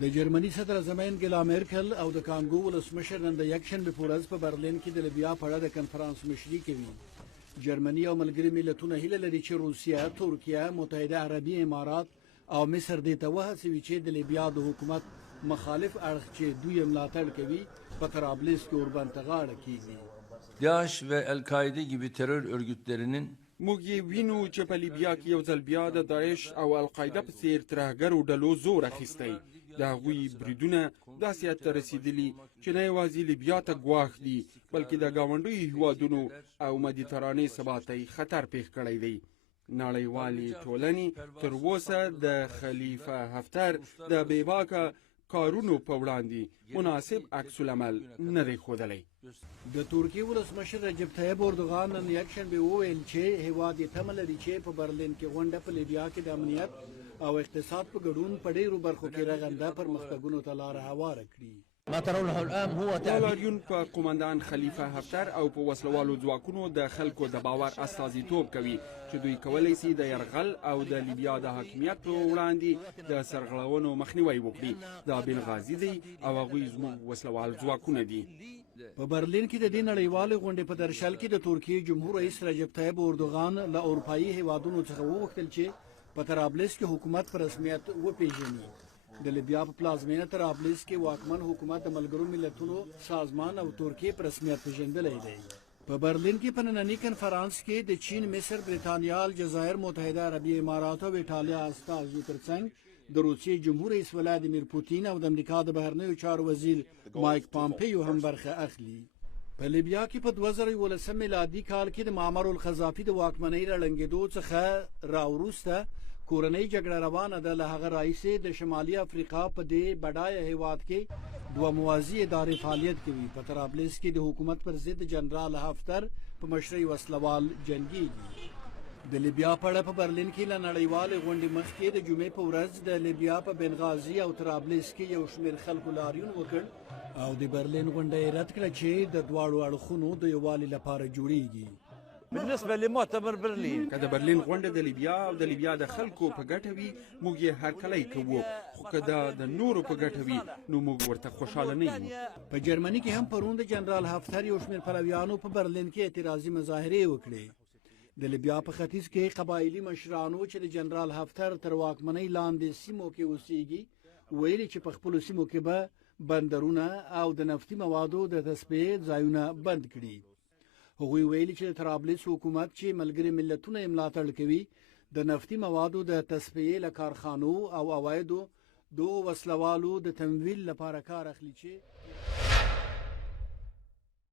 د جرمني صدر اعظم انګلا میرکل او د کانګو ولسمشر نن د یکشنبه په ورځ په برلین کې د لیبیا په اړه د کنفرانس مشري کوي. جرمني او ملګري ملتونه هیله لري چې روسیه، ترکیه، متحده عربي امارات او مصر دې ته وهڅوي چې د لیبیا د حکومت مخالف اړخ چې دوی ملاتړ کوي په طرابلس کې ورباندې غاړه کیږي. DAEŞ ve El-Kaide gibi terör örgütlerinin موږ یې وینو چې په لیبیا کې یو ځل بیا د داعش او القاعده په څیر ترهګرو ډلو زور اخیستی. د هغوی بریدونه داسې حد ته رسېدلي چې نه یوازې لیبیا ته ګواښ دي بلکې د ګاونډیو هیوادونو او مدیترانې ثباتۍ خطر پیښ کړی دی. نړیوالې ټولنې تر اوسه د خلیفه حفتر د بېباکه کارونو په وړاندې مناسب عکس العمل نه دی ښودلی. د ترکیې ولسمشر رجب طیب اردوغان نن یکشنبه وویل چې هیواد یې تمه لري چې په برلین کې غونډه په لیبیا کې د امنیت او اقتصاد په ګډون په ډېرو برخو کې رغنده پرمختګونو ته لاره هواره کړي. ما ترونه الآن هو لاریون په قومندان خلیفه حفتر او په وسلوالو ځواکونو د خلکو د باور استازیتوب کوي چې دوی کولی سي د یرغل او د لیبیا د حاکمیت په وړاندې د سرغړونو مخنیوی وکړي. دا بنغازي دی او هغوی زموږ وسلوال ځواکونه دي. په برلین کې د دې نړیوالې غونډې په درشل کې د ترکیې جمهور رئیس رجب طیب اردوغان له اروپایي هیوادونو څخه وغوښتل چې په طرابلس کې حکومت په رسمیت وپیژني. د لیبیا په پلازمینه طرابلس کې واکمن حکومت د ملګرو ملتونو سازمان او ترکیې په رسمیت پیژندلی دی. په برلین کې په ننني کنفرانس کې د چین، مصر، بریتانیا، الجزایر، متحده عربي امارات او ایټالیا استازو ترڅنګ د روسیې جمهور رئیس ولادیمیر پوتین او د امریکا د بهرنیو چارو وزیر مایک پامپیو هم برخه اخلي. په لیبیا کې په 2011 میلادي کال کې د معمر القذافي د واکمنۍ راړنګېدو څخه راوروسته کورنۍ جګړه روانه ده. له هغه راهیسې د شمالي افریقا په دې بډایه هیواد کې دوه موازي ادارې فعالیت کوي. په طرابلس کې د حکومت پر ضد جنرال حفتر په مشرۍ وسلوال جنګیږي. د لیبیا په اړه په برلین کې له نړیوالې غونډې مخکې د جمعې په ورځ د لیبیا په بنغازي او طرابلس کې یو شمېر خلکو لاریون وکړ او د برلین غونډه یې رد کړه چې د دواړو اړخونو د یووالي لپاره جوړیږي. بالنسبة لمؤتمر برلين که د برلین غونډه د لیبیا او د لیبیا د خلکو په ګټه وي موږ یې هرکلی کوو، خو که دا د نورو په ګټه وي نو موږ ورته خوشحاله نه یو. په جرمني کې هم پرون د جنرال حفتر یو شمېر پلویانو په برلین کې اعتراضي مظاهرې وکړې. د لیبیا په ختیځ کې قبایلي مشرانو چې د جنرال حفتر تر واکمنۍ لاندې سیمو کې اوسېږي ویلي چې په خپلو سیمو کې به بندرونه او د نفتي موادو د تصفیې ځایونه بند کړي. هغوی ویلي چې د طرابلس حکومت چې ملګري ملتونه یې ملاتړ کوي د نفتي موادو د تصفیې له کارخانو او عوایدو د وسلوالو د تمویل لپاره کار اخلي چې